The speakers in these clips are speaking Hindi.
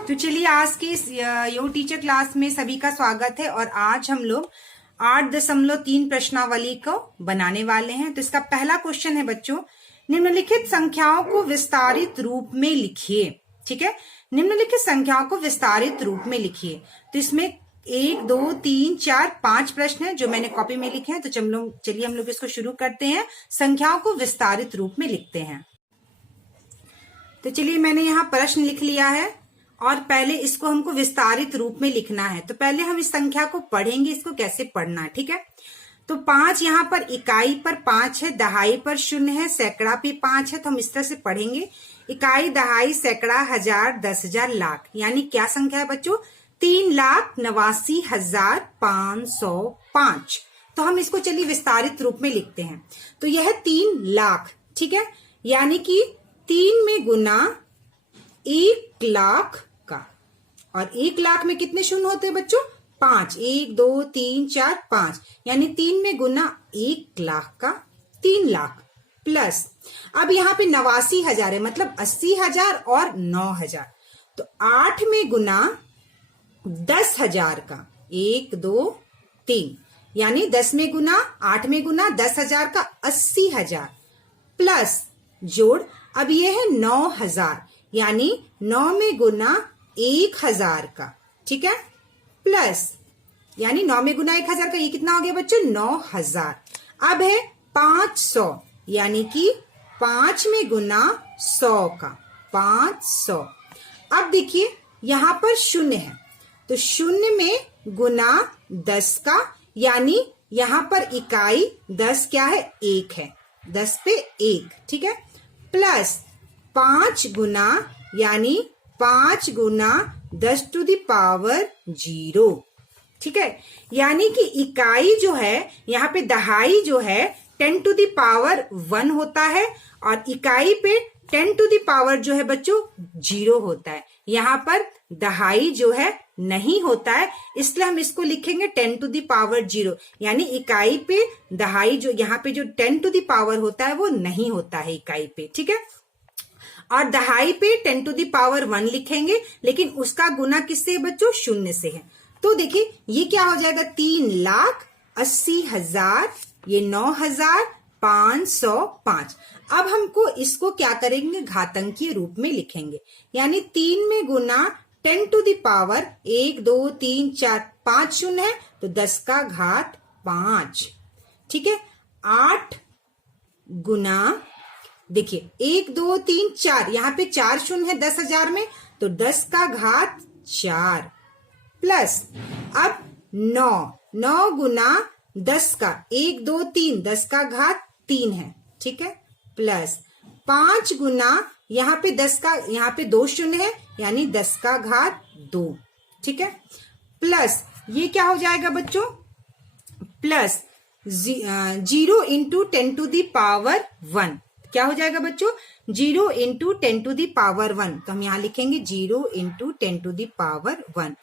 तो चलिए आज की इस यो टीचर क्लास में सभी का स्वागत है। और आज हम लोग 8.3 प्रश्नावली को बनाने वाले हैं। तो इसका पहला क्वेश्चन है बच्चों, निम्नलिखित संख्याओं को विस्तारित रूप में लिखिए। ठीक है, निम्नलिखित संख्याओं को विस्तारित रूप में लिखिए। तो इसमें 1, 2, 3, 4, 5 प्रश्न है जो मैंने कॉपी में लिखे हैं। तो चलिए हम लोग इसको शुरू करते हैं, संख्याओं को विस्तारित रूप में लिखते हैं। तो चलिए मैंने यहाँ प्रश्न लिख लिया है और पहले इसको हमको विस्तारित रूप में लिखना है। तो पहले हम इस संख्या को पढ़ेंगे, इसको कैसे पढ़ना है। ठीक है, तो 5 यहाँ पर इकाई पर 5 है, दहाई पर 0 है, सैकड़ा पे 5 है। तो हम इस तरह से पढ़ेंगे, इकाई, दहाई, सैकड़ा, हजार, 10,000, लाख। यानी क्या संख्या है बच्चों? 3,89,505। तो हम इसको चलिए विस्तारित रूप में लिखते हैं। तो यह 3 लाख, ठीक है, यानी कि 3 में गुना 1 लाख का। और 1 लाख में कितने शून्य होते हैं बच्चों? 5। 1, 2, 3, 4, 5, यानी 3 में गुना 1 लाख का 3 लाख। प्लस अब यहाँ पे 89,000 है, मतलब 80,000 और 9,000। तो 8 में गुना 10,000 का 1, 2, 3, यानी 10 में गुना 8 में गुना 10,000 का 80,000। प्लस जोड़, अब ये है 9,000, यानी 9 में गुना 1,000 का। ठीक है, प्लस यानी 9 में गुना 1,000 का, ये कितना हो गया बच्चों? 9,000। अब है 500, यानी कि 5 में गुना 100 का 500। अब देखिए यहां पर 0 है, तो 0 में गुना 10 का, यानी यहां पर इकाई 10 क्या है? 1 है, 10 पे 1। ठीक है, प्लस 5 गुना, यानी 5 गुना 10 टू द पावर 0। ठीक है, यानी कि इकाई जो है यहाँ पे, दहाई जो है 10 टू द पावर 1 होता है, और इकाई पे 10 टू द पावर जो है बच्चों 0 होता है। यहाँ पर दहाई जो है नहीं होता है, इसलिए हम इसको लिखेंगे 10 टू द पावर 0, यानी इकाई पे दहाई जो यहाँ पे जो 10 टू द पावर होता है वो नहीं होता है इकाई पे। ठीक है, और दहाई पे 10 टू द पावर 1 लिखेंगे, लेकिन उसका गुना किससे है बच्चों? 0 से है। तो देखिए ये क्या हो जाएगा? 3,80,000, ये 9,505। अब हमको इसको क्या करेंगे? घातांकीय रूप में लिखेंगे, यानी 3 में गुना 10 टू द पावर 1, 2, 3, 4, 5 शून्य है, तो 10 का घात 5। ठीक है, 8 गुना, देखिए 1, 2, 3, 4, यहाँ पे 4 शून्य है 10,000 में, तो 10 का घात 4। प्लस अब 9 गुना 10 का 1, 2, 3, 10 का घात 3 है। ठीक है, प्लस 5 गुना, यहाँ पे 10 का, यहाँ पे 2 शून्य है, यानी 10 का घात 2। ठीक है, प्लस ये क्या हो जाएगा बच्चों? Plus 0 into 10 to the power 1। क्या हो जाएगा बच्चों? 0 इंटू 10 टू द पावर 1। तो हम यहां लिखेंगे 0 into 10 to the power 1,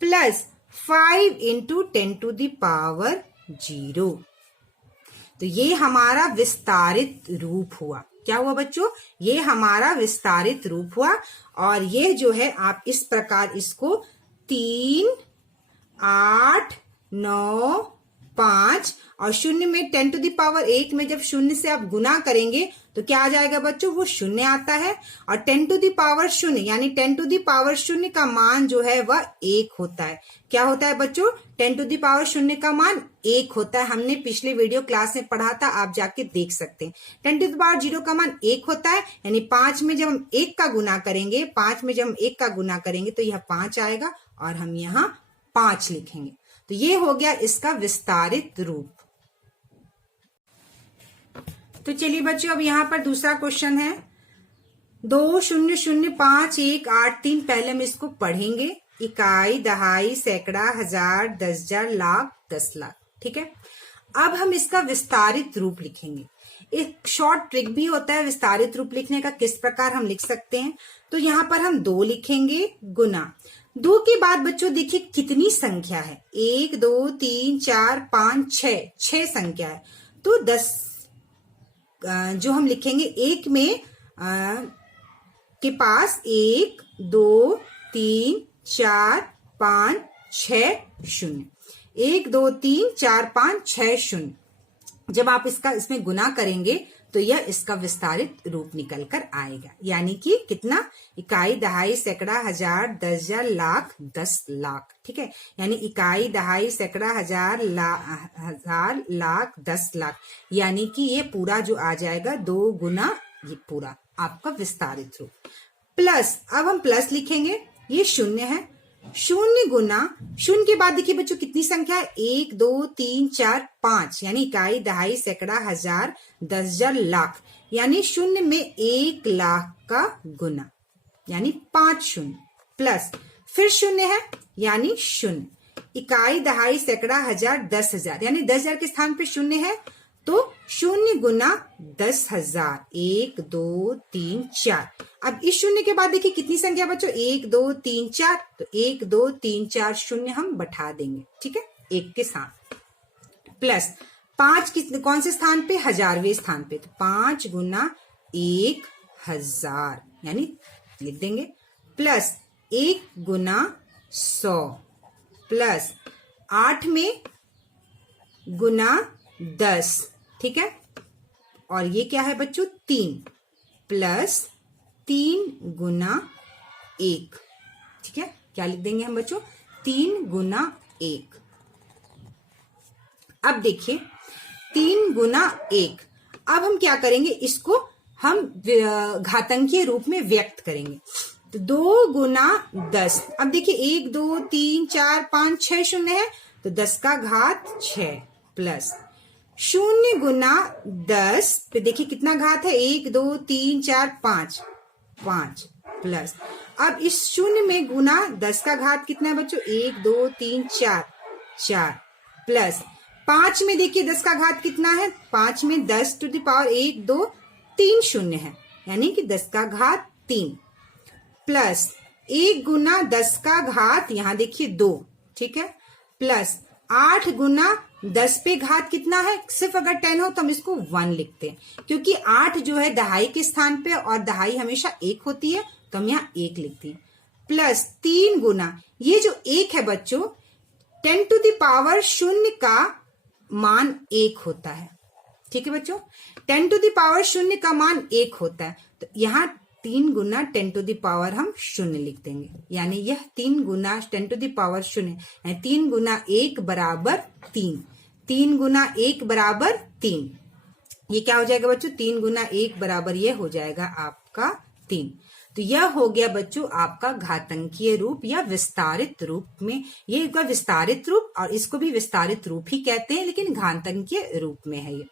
plus 5 into 10 to the power 0। तो ये हमारा विस्तारित रूप हुआ। क्या हुआ बच्चों? ये हमारा विस्तारित रूप हुआ। और ये जो है आप इस प्रकार इसको 3, 8, 9, 5 और 0 में 10 टू द पावर 1 में जब 0 से आप गुना करेंगे तो क्या आ जाएगा बच्चों? वो 0 आता है। और 10 टू द पावर 0, यानी 10 टू द पावर 0 का मान जो है वह 1 होता है। क्या होता है बच्चों? 10 टू द पावर 0 का मान 1 होता है। हमने पिछले वीडियो क्लास में पढ़ा था, आप जाके देख सकते हैं। 10 टू द पावर 0 का मान 1 होता है, यानी 5 में जब हम 1 का गुना करेंगे, 5 में जब हम 1 का गुना करेंगे तो यह 5 आएगा, और हम यहाँ 5 लिखेंगे। तो ये हो गया इसका विस्तारित रूप। तो चलिए बच्चों, अब यहाँ पर दूसरा क्वेश्चन है 2,00,5,1,8,3। पहले हम इसको पढ़ेंगे, इकाई, दहाई, सैकड़ा, हजार, 10,000, लाख, 10 लाख। ठीक है, अब हम इसका विस्तारित रूप लिखेंगे। एक शॉर्ट ट्रिक भी होता है विस्तारित रूप लिखने का, किस प्रकार हम लिख सकते हैं। तो यहाँ पर हम 2 लिखेंगे गुना 2 के बाद बच्चों देखिए कितनी संख्या है? 1, 2, 3, 4, 5, 6 संख्या है। तो 10 जो हम लिखेंगे 1 में के पास 1, 2, 3 4 5 6 0। 1 2 3 4 5 6 0। जब आप इसमें गुना करेंगे तो यह इसका विस्तारित रूप निकल कर आएगा, यानी कि कितना, इकाई, दहाई, सैकड़ा, हजार, 10,000, लाख, 10 लाख। ठीक है, यानी इकाई, दहाई, सैकड़ा, हजार, लाख, 10 लाख, यानी कि ये पूरा जो आ जाएगा 2 गुना ये पूरा आपका विस्तारित रूप। प्लस, अब हम प्लस लिखेंगे, ये 0 है, 0 गुना, 0 के बाद देखिए बच्चों कितनी संख्या है, 1 2 3 4 5, यानी इकाई, दहाई, सैकड़ा, हजार, 10,000, लाख, यानी 0 में 1 लाख का गुना, यानी 5 0। प्लस फिर 0 है, यानी 0, इकाई, दहाई, सैकड़ा, हजार, 10,000, यानी 10,000 के स्थान पे 0 है, तो 0 गुना 10,000, 1 2 3 4। अब इस 0 के बाद देखिए कितनी संख्या बच्चों, 1 2 3 4, तो 1 2 3 4 0 हम बैठा देंगे। ठीक है, 1 के साथ। प्लस 5 कौन से स्थान पे, 1000वें स्थान पे, तो 5 गुना 1000, यानी लिख देंगे। प्लस 1 गुना 100, प्लस 8 में गुना 10। ठीक है, और ये क्या है बच्चों, 3, प्लस 3 गुना 1। ठीक है, क्या लिख देंगे हम बच्चों, 3 गुना 1। अब देखिए 3 गुना 1, अब हम क्या करेंगे, इसको हम घातांकीय रूप में व्यक्त करेंगे, तो 2 गुना 10। अब देखिए 1 2 3 4 5 6 0 है, तो 10 का घात 6, प्लस 0 गुना 10 पे देखिए कितना घात है, 1 2 3 4 5 5, प्लस अब इस 0 में गुना 10 का घात कितना है बच्चों, 1 2 3 4 4, प्लस 5 में देखिए 10 का घात कितना है, 5 में 10 टू द पावर 1 2 3 0 है, यानी कि 10 का घात 3, प्लस 1 गुना 10 का घात यहां देखिए 2। ठीक है, प्लस 8 गुना 10 पे घात कितना है, सिर्फ अगर 10 हो तो हम इसको 1 लिखते हैं, क्योंकि 8 जो है दहाई के स्थान पे और दहाई हमेशा 1 होती है, तो हम यहाँ 1 लिखते हैं। प्लस 3 गुना, ये जो 1 है बच्चों, 10 टू द पावर 0 का मान 1 होता है। ठीक है बच्चों, 10 टू द पावर 0 का मान 1 होता है, तो यहाँ 3 गुना 10 टू द पावर हम 0 लिख देंगे, यानी यह 3 गुना 10 टू द पावर 0, यानी 3 गुना 1 बराबर 3, 3 गुना 1 बराबर 3। ये क्या हो जाएगा बच्चों, 3 गुना 1 बराबर ये हो जाएगा आपका 3। तो यह हो गया बच्चों आपका घातांकीय रूप या विस्तारित रूप में, ये एक विस्तारित रूप और इसको भी विस्तारित रूप ही कहते हैं, लेकिन घातांकीय रूप में है ये।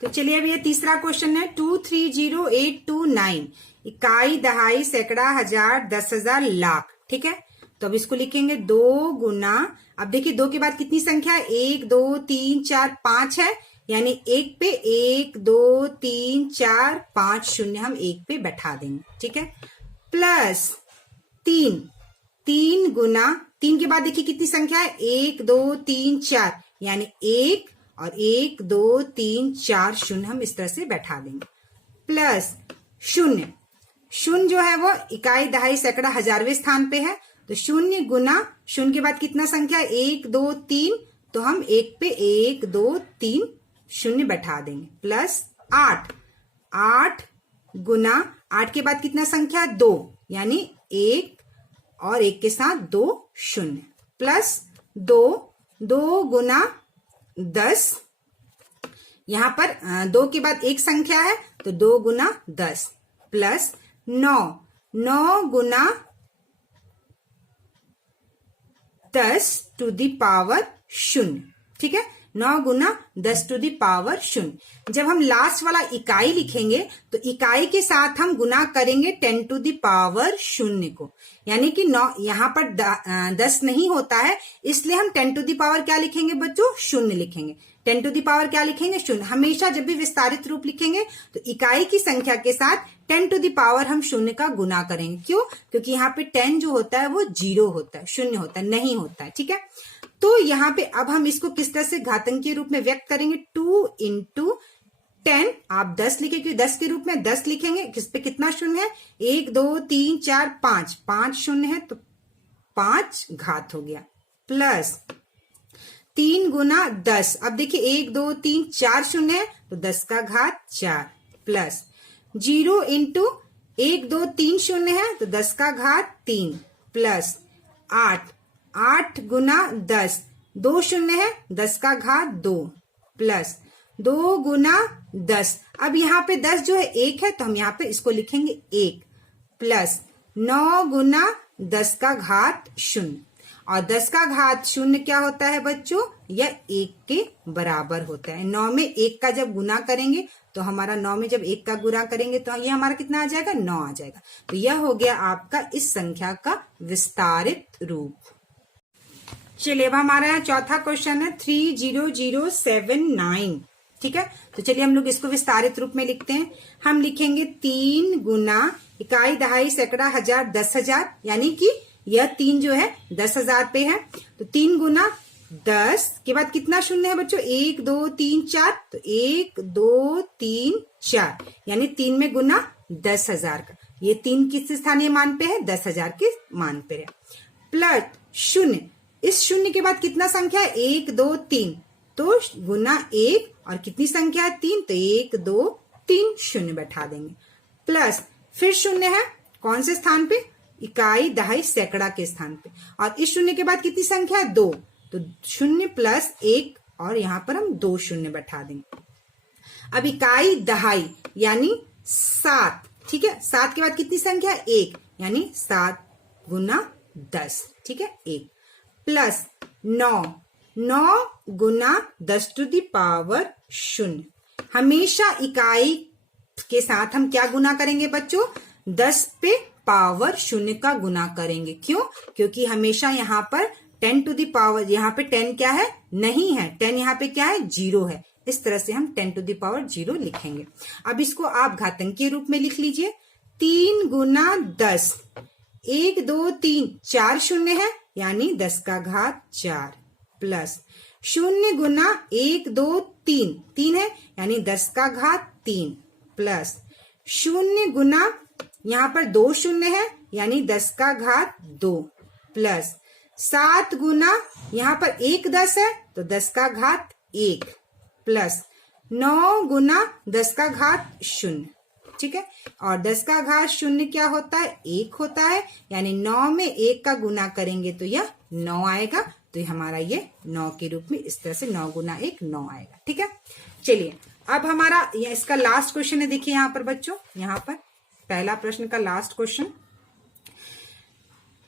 तो चलिए अब ये तीसरा क्वेश्चन है, 230829, इकाई, दहाई, सैकड़ा, हजार, 10,000, लाख। ठीक है, तो अब इसको लिखेंगे 2 गुना, अब देखिए 2 के बाद कितनी संख्या है, 1 2 3 4 5 है, यानी 1 पे 1 2 3 4 5 0 हम 1 पे बैठा देंगे। ठीक है, प्लस 3 गुना 3 के बाद देखिए कितनी संख्या है, 1 2 3 4, यानी 1 और 1 2 3 4 0 हम इस तरह से बैठा देंगे। प्लस 0 जो है वो इकाई, दहाई, सैकड़ा, हजारवें स्थान पे है, तो 0 गुना 0 के बाद कितना संख्या है, 1 2 3, तो हम 1 पे 1 2 3 0 बैठा देंगे। प्लस 8 गुना 8 के बाद कितना संख्या, 2, यानी 1 और 1 के साथ 2 0, प्लस 2 गुना 10, यहां पर 2 के बाद एक संख्या है, तो 2 गुना 10, प्लस 9 गुना 10 टू द पावर 0। ठीक है, 9 गुना 10 टू द पावर 0। जब हम लास्ट वाला इकाई लिखेंगे तो इकाई के साथ हम गुना करेंगे 10 टू द पावर 0 को, यानी कि 9 यहाँ पर 10 नहीं होता है, इसलिए हम 10 टू द पावर क्या लिखेंगे बच्चों, 0 लिखेंगे। 10 टू द पावर क्या लिखेंगे, 0। हमेशा जब भी विस्तारित रूप लिखेंगे तो इकाई की संख्या के साथ 10 टू द पावर हम 0 का गुना करेंगे। क्यों, क्योंकि यहाँ पे 10 जो होता है वो 0 होता है, 0 होता है, नहीं होता है। ठीक है, तो यहाँ पे अब हम इसको किस तरह से घातांकीय रूप में व्यक्त करेंगे, 2 इंटू 10 आप 10 लिखे, क्योंकि 10 के रूप में 10 लिखेंगे, किस पे कितना शून्य है, 1 2 3 4 5, 5 शून्य है तो 5 घात हो गया, प्लस 3 गुना 10, अब देखिए 1 2 3 4 शून्य है तो 10 का घात 4, प्लस 0 इंटू 1 2 3 शून्य है तो 10 का घात 3, प्लस 8, 8 गुना 10, 2 शून्य है 10 का घात 2, प्लस 2 गुना 10, अब यहाँ पे 10 जो है 1 है तो हम यहाँ पे इसको लिखेंगे 1, प्लस 9 गुना 10 का घात 0, और 10 का घात 0 क्या होता है बच्चों, यह 1 के बराबर होता है। 9 में 1 का जब गुना करेंगे तो हमारा 9 में जब 1 का गुना करेंगे तो ये हमारा कितना आ जाएगा, 9 आ जाएगा। तो यह हो गया आपका इस संख्या का विस्तारित रूप। चलिए अब हमारा यहाँ चौथा क्वेश्चन है 30079, ठीक है। तो चलिए हम लोग इसको विस्तारित रूप में लिखते हैं। हम लिखेंगे 3 गुना इकाई दहाई सैकड़ा हजार 10,000, यानी कि यह 3 जो है 10,000 पे है, तो 3 गुना 10 के बाद कितना शून्य है बच्चों, 1 2 3 4, तो 1 2 3 4, यानी 3 में गुना 10,000 का, ये 3 किस स्थानीय मान पे है, 10,000 के मान पे है, प्लस 0, इस 0 के बाद कितना संख्या है, 1 2 3, तो गुना 1, और कितनी संख्या है 3, तो 1 2 3 0 बैठा देंगे, प्लस फिर 0 है कौन से स्थान पे, इकाई दहाई सैकड़ा के स्थान पे, और इस 0 के बाद कितनी संख्या है 2, तो 0 प्लस 1, और यहाँ पर हम 2 0 बैठा देंगे। अब इकाई दहाई यानी 7, ठीक है, 7 के बाद कितनी संख्या है 1, यानी 7 गुना 10, ठीक है 1, प्लस 9, 9 गुना 10 टू दी पावर 0, हमेशा इकाई के साथ हम क्या गुना करेंगे बच्चों, 10 पे पावर 0 का गुना करेंगे, क्यों, क्योंकि हमेशा यहाँ पर 10 टू दी पावर, यहाँ पे 10 क्या है, नहीं है, 10 यहाँ पे क्या है, 0 है, इस तरह से हम 10 टू दी पावर 0 लिखेंगे। अब इसको आप घातांकीय रूप में लिख लीजिए, 3 गुना 10, 1 2 3 4 शून्य है, यानी 10 का घात 4, प्लस 0 गुना 1 2 3, 3 है, यानी 10 का घात 3, प्लस 0 गुना यहाँ पर 2 शून्य है, यानी 10 का घात 2, प्लस 7 गुना यहाँ पर 1 10 है तो 10 का घात 1, प्लस 9 गुना 10 का घात 0, ठीक है, और 10 का घात 0 क्या होता है, 1 होता है, यानी 9 में 1 का गुना करेंगे तो यह 9 आएगा, तो हमारा ये 9 के रूप में इस तरह से 9 गुना 1 9 आएगा, ठीक है। चलिए अब हमारा इसका लास्ट क्वेश्चन है, देखिए यहाँ पर बच्चों, यहाँ पर पहला प्रश्न का लास्ट क्वेश्चन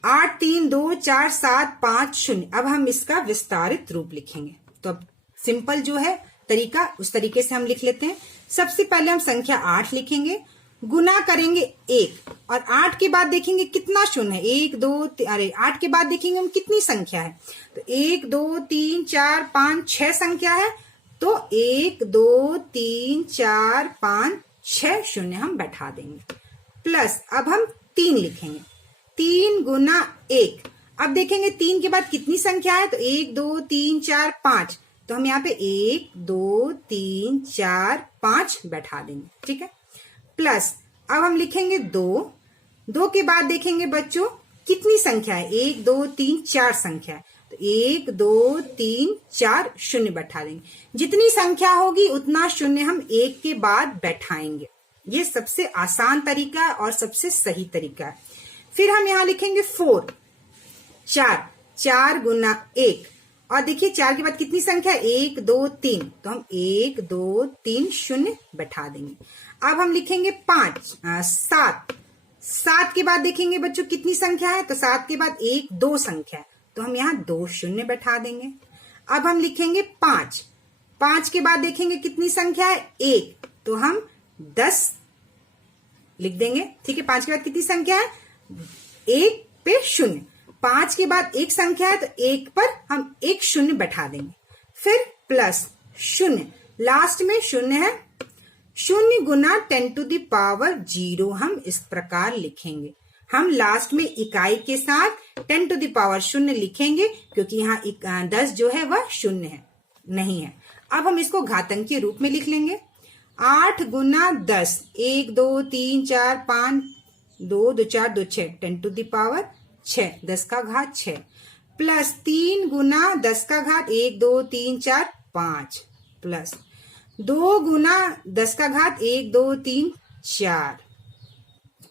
8 3 2 4 7 5 0, अब हम इसका विस्तारित रूप लिखेंगे। तो अब सिंपल जो है तरीका, उस तरीके से हम लिख लेते हैं। सबसे पहले हम संख्या 8 लिखेंगे, गुना करेंगे 1, और 8 के बाद देखेंगे कितना शून्य है, 1 2 अरे 8 के बाद देखेंगे हम कितनी संख्या है, तो 1 2 3 4 5 6 संख्या है, तो 1 2 3 4 5 6 शून्य हम बैठा देंगे, प्लस अब हम 3 लिखेंगे, 3 गुना 1, अब देखेंगे 3 के बाद कितनी संख्या है, तो 1 2 3 4 5, तो हम यहाँ पे 1 2 3 4 5 बैठा देंगे, ठीक है, प्लस अब हम लिखेंगे 2, 2 के बाद देखेंगे बच्चों कितनी संख्या है, 1 2 3 4 संख्या है, तो 1 2 3 4 शून्य बैठा देंगे, जितनी संख्या होगी उतना शून्य हम 1 के बाद बैठाएंगे, ये सबसे आसान तरीका है और सबसे सही तरीका है। फिर हम यहाँ लिखेंगे 4, 4 गुना 1, और देखिए 4 के बाद कितनी संख्या, 1 2 3, तो हम 1 2 3 शून्य बैठा देंगे। अब हम लिखेंगे 7, 7 के बाद देखेंगे बच्चों कितनी संख्या है, तो 7 के बाद 1 2 संख्या है, तो हम यहाँ 2 शून्य बैठा देंगे। अब हम लिखेंगे 5 के बाद देखेंगे कितनी संख्या है, 1, तो हम 10 लिख देंगे, ठीक है। 5 के बाद कितनी संख्या है, 1 पे 0, 5 के बाद 1 संख्या है तो 1 पर हम 1 शून्य बैठा देंगे, फिर प्लस 0, लास्ट में 0 है, 0 गुना 10 टू दी पावर 0 हम इस प्रकार लिखेंगे। हम लास्ट में इकाई के साथ 10 टू दी पावर 0 लिखेंगे, क्योंकि यहाँ 10 जो है वह 0 है नहीं है। अब हम इसको घातांकीय रूप में लिख लेंगे। 8 गुना 10, 1 2 3 4 5, 2 2 4 2 6, 10 टू द पावर 6, 10 का घात 6, प्लस 3 गुना 10 का घात 1 2 3 4 5, प्लस 2 गुना 10 का घात 1 2 3 4,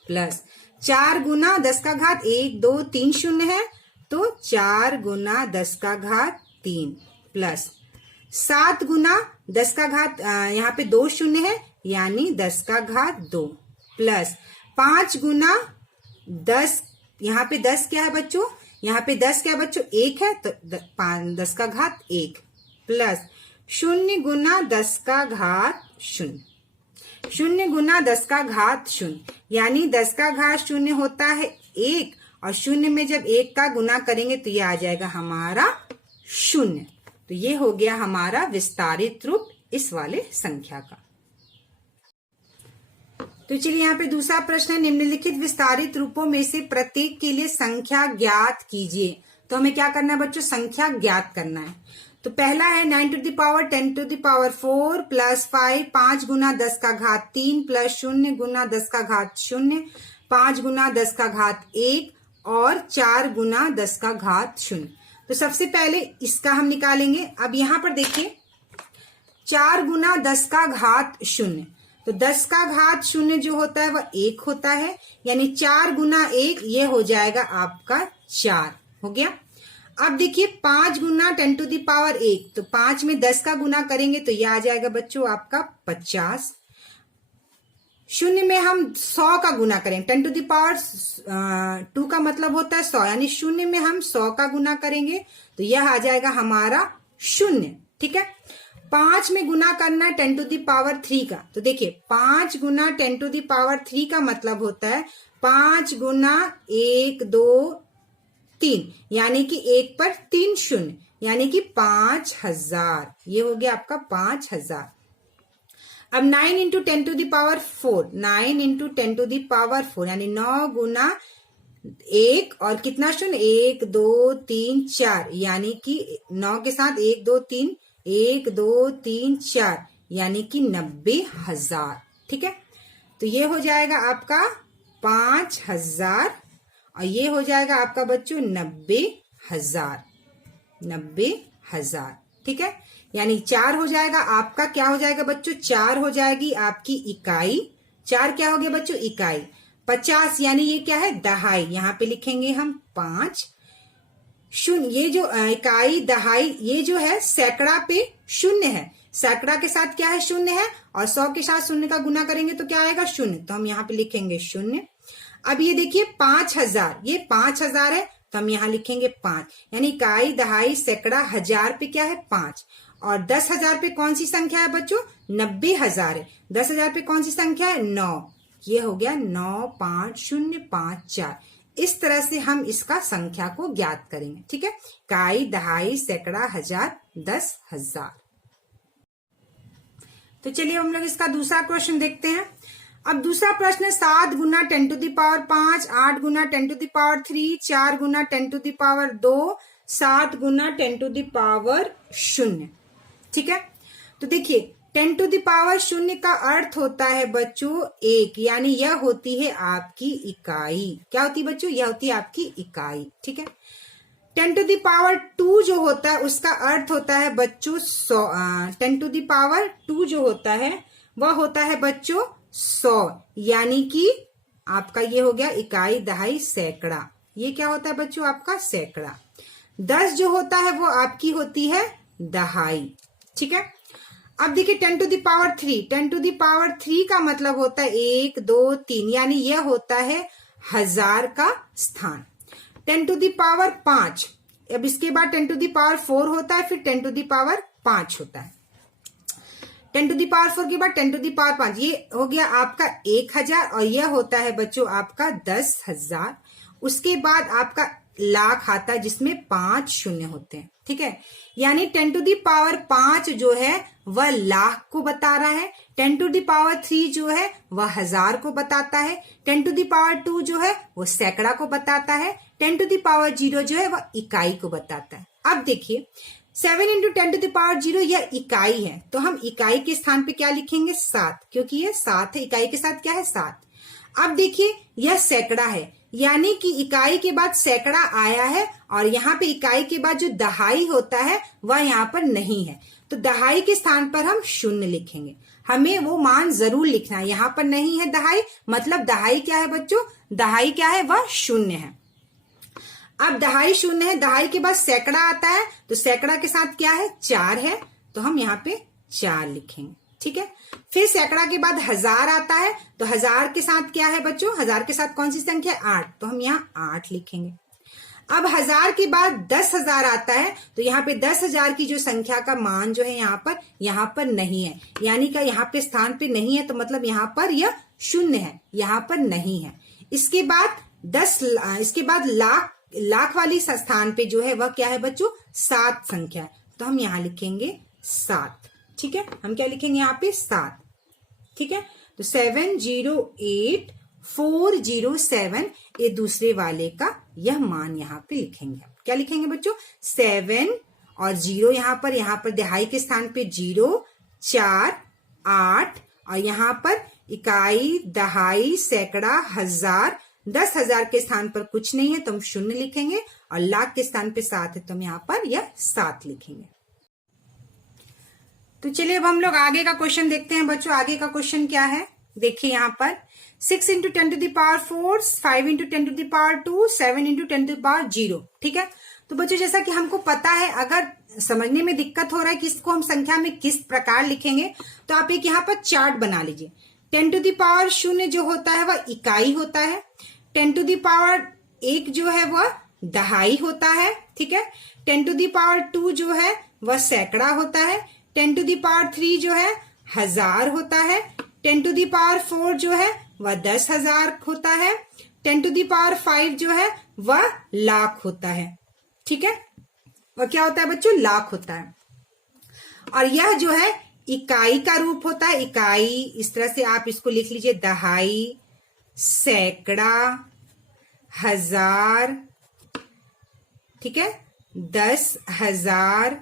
प्लस 4 गुना 10 का घात 1 2 3 शून्य है तो 4 गुना 10 का घात 3, प्लस 7 गुना 10 का घात, यहाँ पे 2 शून्य है यानी 10 का घात 2, प्लस 5 गुना 10, यहाँ पे 10 क्या है बच्चों, यहाँ पे 10 क्या है बच्चों, 1 है तो 10 का घात 1, प्लस 0 गुना 10 का घात 0, 0 गुना 10 का घात 0 यानी 10 का घात 0 होता है 1 और 0 में जब 1 का गुना करेंगे तो ये आ जाएगा हमारा 0। तो ये हो गया हमारा विस्तारित रूप इस वाले संख्या का। तो चलिए यहाँ पे दूसरा प्रश्न है, निम्नलिखित विस्तारित रूपों में से प्रत्येक के लिए संख्या ज्ञात कीजिए। तो हमें क्या करना है बच्चों, संख्या ज्ञात करना है। तो पहला है 9 to the power 10 to the power 4 plus 5, 5 गुना 10 का घात 3 प्लस 0 गुना 10 का घात 0, 5 गुना 10 का घात 1 और 4 गुना 10 का घात 0। तो सबसे पहले इसका हम निकालेंगे। अब यहां पर देखिए 4 गुना 10 का घात 0, तो 10 का घात 0 जो होता है वह 1 होता है, यानी 4 गुना 1 ये हो जाएगा आपका 4 हो गया। अब देखिए 5 गुना 10 टू द पावर 1, तो 5 में 10 का गुना करेंगे तो यह आ जाएगा बच्चों आपका 50। 0 में हम 100 का गुना करेंगे, 10 टू द पावर 2 का मतलब होता है 100, यानी 0 में हम 100 का गुना करेंगे तो यह आ जाएगा हमारा 0। ठीक है, 5 में गुना करना है 10 टू द पावर 3 का, तो देखिए 5 गुना 10 टू द पावर 3 का मतलब होता है 5 गुना 1 2 3, यानी कि 1 पर 3 शून्य, यानी कि 5000। ये हो गया आपका 5000। अब 9 into 10 to the power 4, 9 into 10 to the power 4 यानी 9 गुना 1 और कितना शून्य, 1 2 3 4, यानी कि 9 के साथ 1 2 3, 1 2 3 4, यानी कि 90,000। ठीक है, तो ये हो जाएगा आपका 5000 और ये हो जाएगा आपका बच्चों 90,000, 90,000। ठीक है, यानी 4 हो जाएगा आपका, क्या हो जाएगा बच्चों, 4 हो जाएगी आपकी इकाई। 4 क्या हो गया बच्चों, इकाई। 50 यानी ये क्या है, दहाई, यहां पे लिखेंगे हम 5 शून्य। ये जो इकाई दहाई ये जो है सैकड़ा पे 0 है, सैकड़ा के साथ क्या है 0 है और 100 के साथ 0 का गुना करेंगे तो क्या आएगा 0, तो हम यहाँ पे लिखेंगे 0। अब ये देखिए 5000, ये 5000 है तो हम यहाँ लिखेंगे 5, यानी इकाई दहाई सैकड़ा हजार पे क्या है 5, और 10,000 पे कौन सी संख्या है बच्चों, 90,000 है। 10,000 पे कौन सी संख्या है 9, ये हो गया 95054। इस तरह से हम इसका संख्या को ज्ञात करेंगे। ठीक है, इकाई दहाई सैकड़ा हजार 10,000। तो चलिए हम लोग इसका दूसरा क्वेश्चन देखते हैं। अब दूसरा प्रश्न है 7 गुना 10 टू द पावर 5, 8 गुना 10 टू द पावर 3, 4 गुना 10 टू द पावर 2, 7 गुना 10 टू द पावर 0। ठीक है, तो देखिए 10 टू द पावर 0 का अर्थ होता है बच्चों 1, यानी यह होती है आपकी इकाई। क्या होती है बच्चों, यह होती है आपकी इकाई। ठीक है, 10 टू द पावर 2 जो होता है उसका अर्थ होता है बच्चों 100। 10 टू द पावर 2 जो होता है वह होता है बच्चों 100, यानी कि आपका ये हो गया इकाई दहाई सैकड़ा। ये क्या होता है बच्चों आपका सैकड़ा। 10 जो होता है वो आपकी होती है दहाई। ठीक है, अब देखिए 10 to the power 3, 10 to the power 3 का मतलब होता है 1 2 3, यानी यह होता है 1000 का स्थान। 10 टू द पावर 5, अब इसके बाद 10 टू द पावर 4 होता है, फिर 10 टू द पावर 5 होता है। 10 टू द पावर 4 के बाद 10 टू द पावर 5, ये हो गया आपका 1000 और यह होता है बच्चों आपका 10,000। उसके बाद आपका लाख आता है जिसमें 5 शून्य होते हैं। ठीक है, यानी 10 टू द पावर 5 जो है वह लाख को बता रहा है, 10 टू द पावर 3 जो है वह 1000 को बताता है, 10 टू द पावर 2 जो है वो सैकड़ा को बताता है, 10 टू द पावर 0 जो है वह इकाई को बताता है। अब देखिए 7 इंटू 10 टू द पावर 0 यह इकाई है, तो हम इकाई के स्थान पे क्या लिखेंगे 7, क्योंकि ये 7 है, इकाई के साथ क्या है 7। अब देखिए यह सैकड़ा है, यानी कि इकाई के बाद सैकड़ा आया है और यहाँ पे इकाई के बाद जो दहाई होता है वह यहाँ पर नहीं है, तो दहाई के स्थान पर हम 0 लिखेंगे। हमें वो मान जरूर लिखना है, यहाँ पर नहीं है दहाई, मतलब दहाई क्या है बच्चों, दहाई क्या है वह 0 है। अब दहाई 0 है, दहाई के बाद सैकड़ा आता है, तो सैकड़ा के साथ क्या है 4 है, तो हम यहाँ पे 4 लिखेंगे। ठीक है, फिर सैकड़ा के बाद 1000 आता है, तो 1000 के साथ क्या है बच्चों, 1000 के साथ कौन सी संख्या 8, तो हम यहाँ 8 लिखेंगे। अब 1000 के बाद 10,000 आता है, तो यहाँ पे 10,000 की जो संख्या का मान जो है यहाँ पर नहीं है, यानी कि यहाँ पे स्थान पे नहीं है, तो मतलब यहाँ पर यह 0 है, यहाँ पर नहीं है। इसके बाद लाख वाली स्थान पे जो है वह क्या है बच्चों 7 संख्या है, तो हम यहाँ लिखेंगे 7। ठीक है, हम क्या लिखेंगे यहाँ पे 7। ठीक है, तो 708407 ये दूसरे वाले का यह मान यहाँ पे लिखेंगे। क्या लिखेंगे बच्चों 7 और 0 यहाँ पर दहाई के स्थान पे 0, 4, 8 और यहाँ पर इकाई, दहाई, सैकड़ा, 1000, 10,000 के स्थान पर कुछ नहीं है तो हम 0 लिखेंगे और लाख के स्थान पे 7 है तो हम यहाँ पर यह 7 लिखेंगे। तो चलिए अब हम लोग आगे का क्वेश्चन देखते हैं बच्चों। आगे का क्वेश्चन क्या है देखिए, यहाँ पर 6 into 10 to the power 4, 5 into 10 to the power 2, 7 into 10 to the power 0। ठीक है, तो बच्चों जैसा कि हमको पता है, अगर समझने में दिक्कत हो रहा है कि इसको हम संख्या में किस प्रकार लिखेंगे, तो आप एक यहाँ पर चार्ट बना लीजिए। 10 टू द पावर 0 जो होता है वह इकाई होता है, 10 टू द पावर 1 जो है वह दहाई होता है। ठीक है, 10 टू द पावर 2 जो है वह सैकड़ा होता है, 10 टू द पावर 3 जो है 1000 होता है, 10 टू द पावर 4 जो है वह 10,000 होता है, 10 टू द पावर 5 जो है वह लाख होता है। ठीक है, वह क्या होता है बच्चों लाख होता है। और यह जो है इकाई का रूप होता है, इकाई इस तरह से आप इसको लिख लीजिए, दहाई, सैकड़ा, 1000, ठीक है 10,000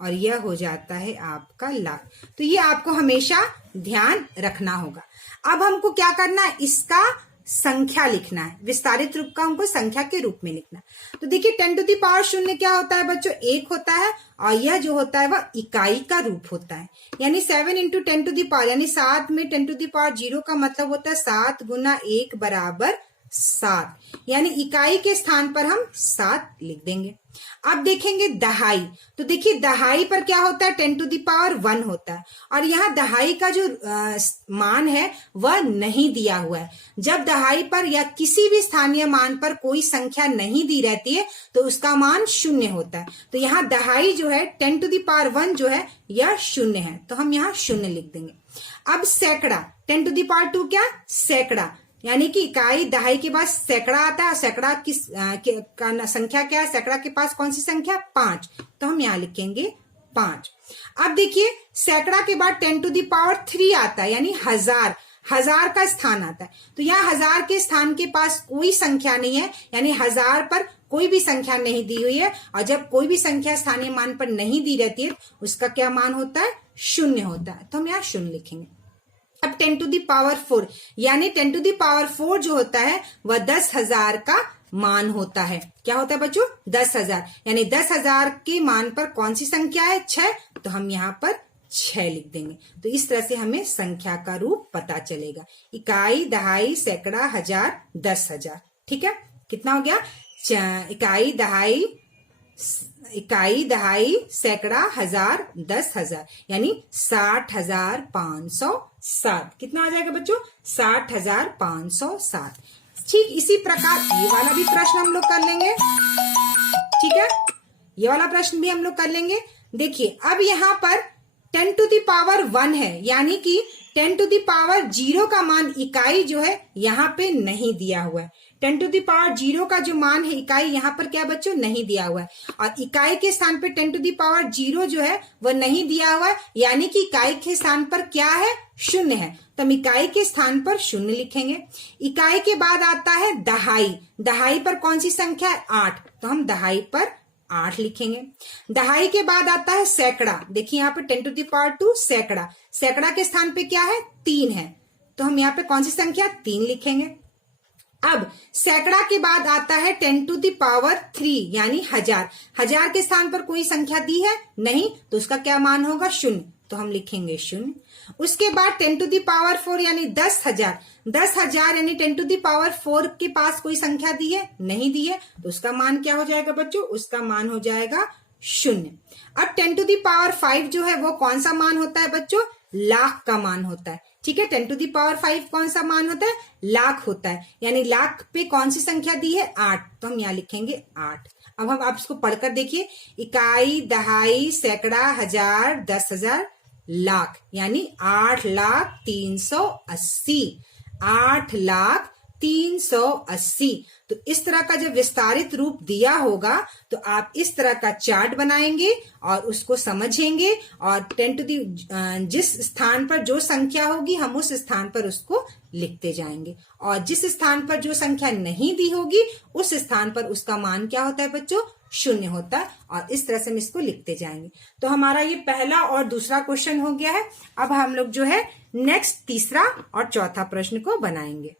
और यह हो जाता है आपका लाख। तो ये आपको हमेशा ध्यान रखना होगा। अब हमको क्या करना है, इसका संख्या लिखना है, विस्तारित रूप का हमको संख्या के रूप में लिखना है। तो देखिए 10 टू द पावर 0 क्या होता है बच्चों 1 होता है और यह जो होता है वह इकाई का रूप होता है, यानी 7 इंटू 10 टू द पावर, यानी 7 में 10 टू द पावर 0 का मतलब होता है 7 गुना 1 बराबर 7, यानी इकाई के स्थान पर हम 7 लिख देंगे। अब देखेंगे दहाई, तो देखिए दहाई पर क्या होता है 10 टू द पावर 1 होता है और यहाँ दहाई का जो मान है वह नहीं दिया हुआ है। जब दहाई पर या किसी भी स्थानीय मान पर कोई संख्या नहीं दी रहती है तो उसका मान 0 होता है। तो यहाँ दहाई जो है 10 टू द पावर 1 जो है यह 0 है, तो हम यहाँ 0 लिख देंगे। अब सैकड़ा 10 टू द पावर 2 क्या सैकड़ा, यानी कि इकाई दहाई के बाद सैकड़ा आता है, सैकड़ा की संख्या क्या है, सैकड़ा के पास कौन सी संख्या 5, तो हम यहाँ लिखेंगे 5। अब देखिए सैकड़ा के बाद 10 टू द पावर 3 आता है, यानी 1000 का स्थान आता है, तो यहाँ 1000 के स्थान के पास कोई संख्या नहीं है, यानी 1000 पर कोई भी संख्या नहीं दी हुई है। और जब कोई भी संख्या स्थानीय मान पर नहीं दी रहती है उसका क्या मान होता है 0 होता है, तो हम यहाँ 0 लिखेंगे। अब 10 टू द पावर 4, यानी 10 टू द पावर 4 जो होता है वह 10,000 का मान होता है। क्या होता है बच्चों 10,000, यानी 10,000 के मान पर कौन सी संख्या है 6, तो हम यहाँ पर 6 लिख देंगे। तो इस तरह से हमें संख्या का रूप पता चलेगा, इकाई, दहाई, सैकड़ा, 1000, 10,000। ठीक है, कितना हो गया इकाई, दहाई, सैकड़ा, 1000, 10,000, यानी 60,507। कितना आ जाएगा बच्चों 60,507। ठीक इसी प्रकार ये वाला भी प्रश्न हम लोग कर लेंगे। ठीक है, ये वाला प्रश्न भी हम लोग कर लेंगे। देखिए अब यहाँ पर 10 टू द पावर 1 है, यानी कि 10 टू द पावर 0 का मान इकाई जो है यहाँ पे नहीं दिया हुआ है। 10 टू द पावर 0 का जो मान है इकाई यहाँ पर क्या बच्चों नहीं दिया हुआ है, और इकाई के स्थान पे 10 टू द पावर 0 जो है वह नहीं दिया हुआ है, यानी कि इकाई के स्थान पर क्या है 0 है, तो हम इकाई के स्थान पर 0 लिखेंगे। इकाई के बाद आता है दहाई, दहाई पर कौन सी संख्या है 8, तो हम दहाई पर 8 लिखेंगे। दहाई के बाद आता है सैकड़ा। देखिए यहाँ पे 10⁻², सैकड़ा। सैकड़ा के स्थान पे क्या है? 3 है, तो हम यहाँ पे कौन सी संख्या? 3 लिखेंगे। अब सैकड़ा के बाद आता है 10⁻³ यानी 1000। 1000 के स्थान पर कोई संख्या दी है? नहीं, तो उसका क्या मान होगा? 0, तो हम लिखेंगे 0। उसके बाद 10⁻⁴ यानी 10,000। 10,000 यानी 10⁻⁴ के पास कोई संख्या दी है? नहीं दी है, तो उसका मान क्या हो जाएगा बच्चों? उसका मान हो जाएगा 0। अब 10⁻⁵ जो है वो कौन सा मान होता है बच्चों? लाख का मान होता है। ठीक है, 10⁻⁵ कौन सा मान होता है? लाख होता है। यानी लाख पे कौन सी संख्या दी है? 8, तो हम यहाँ लिखेंगे 8। अब हम आप इसको पढ़कर देखिए, इकाई, दहाई, सैकड़ा, 1000, 10,000, लाख, यानी 8,380। 8,380। तो इस तरह का जब विस्तारित रूप दिया होगा तो आप इस तरह का चार्ट बनाएंगे और उसको समझेंगे, और जिस स्थान पर जो संख्या होगी हम उस स्थान पर उसको लिखते जाएंगे, और जिस स्थान पर जो संख्या नहीं दी होगी उस स्थान पर उसका मान क्या होता है बच्चों? 0 होता है। और इस तरह से हम इसको लिखते जाएंगे। तो हमारा ये पहला और दूसरा क्वेश्चन हो गया है। अब हम लोग जो है नेक्स्ट तीसरा और चौथा प्रश्न को बनाएंगे।